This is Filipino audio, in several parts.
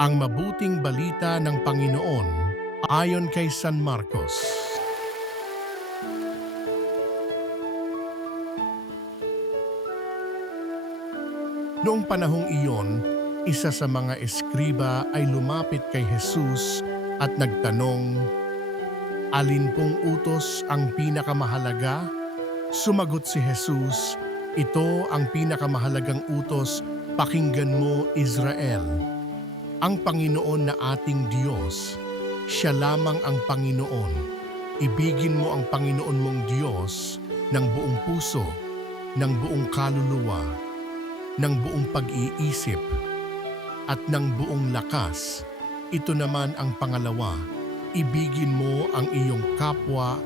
Ang mabuting balita ng Panginoon ayon kay San Marcos. Noong panahong iyon, isa sa mga eskriba ay lumapit kay Jesus at nagtanong, "Alin pong utos ang pinakamahalaga?" Sumagot si Jesus, "Ito ang pinakamahalagang utos, pakinggan mo, Israel. Ang Panginoon na ating Diyos, Siya lamang ang Panginoon. Ibigin mo ang Panginoon mong Diyos ng buong puso, ng buong kaluluwa, ng buong pag-iisip, at ng buong lakas. Ito naman ang pangalawa, ibigin mo ang iyong kapwa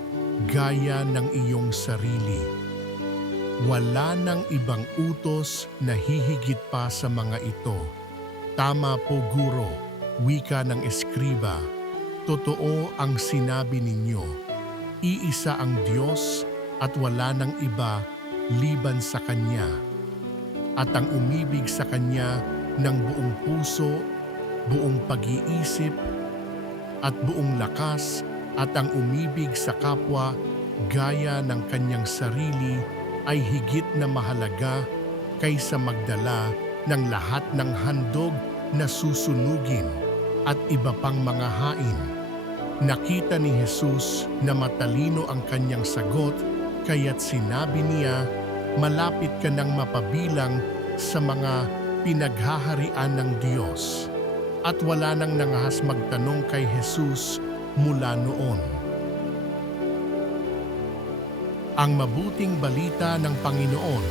gaya ng iyong sarili. Wala nang ibang utos na hihigit pa sa mga ito." "Tama po, Guro," wika ng eskriba. "Totoo ang sinabi ninyo. Iisa ang Diyos at wala nang iba liban sa Kanya. At ang umibig sa Kanya ng buong puso, buong pag-iisip, at buong lakas, at ang umibig sa kapwa gaya ng kanyang sarili ay higit na mahalaga kaysa magdala ng lahat ng handog na susunugin at iba pang mga hain." Nakita ni Jesus na matalino ang kanyang sagot, kaya't sinabi niya, "Malapit ka nang mapabilang sa mga pinaghaharian ng Diyos." At wala nang nangahas magtanong kay Jesus mula noon. Ang mabuting balita ng Panginoon